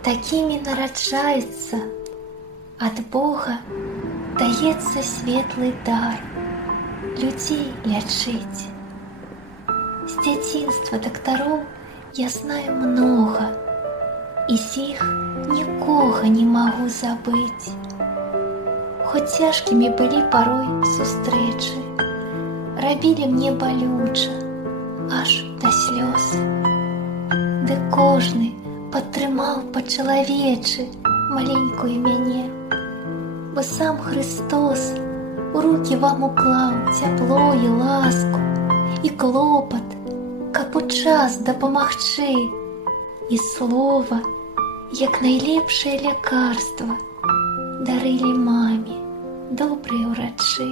Такімі нараджаюцца, ад Бога даецца светлы дар людзей лячыць. З дзяцінства дактароў я знаю многа, і з іх нікога не магу забыць. Хоць цяжкімі былі парой сустрэчы, рабілі мне балюча, аж да слёз. Ды кожны падтрымаў па-чалавечы маленькую мяне, бо сам Христос у рукі вам уклаў цяпло і ласку і клопат, каб у час дапамагчы, і слова, як найлепшае лякарства, дарылі маме добрыя ўрачы.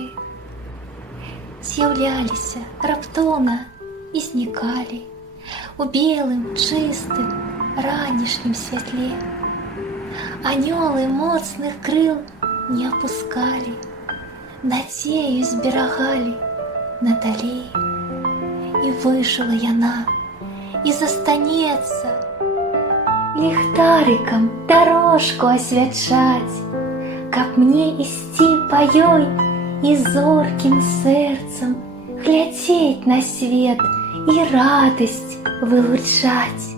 З'яўляліся раптоўна і знікалі у белым, чыстым, ранішнім святле. Анёлы моцных крыл не апускалі, надзею зберагалі надалей. І выжыла яна, і застанецца ліхтарыкам дарожку асвячаць, каб мне ісці па ёй і зоркім сэрцам глядзець на свет і радасць вылучаць.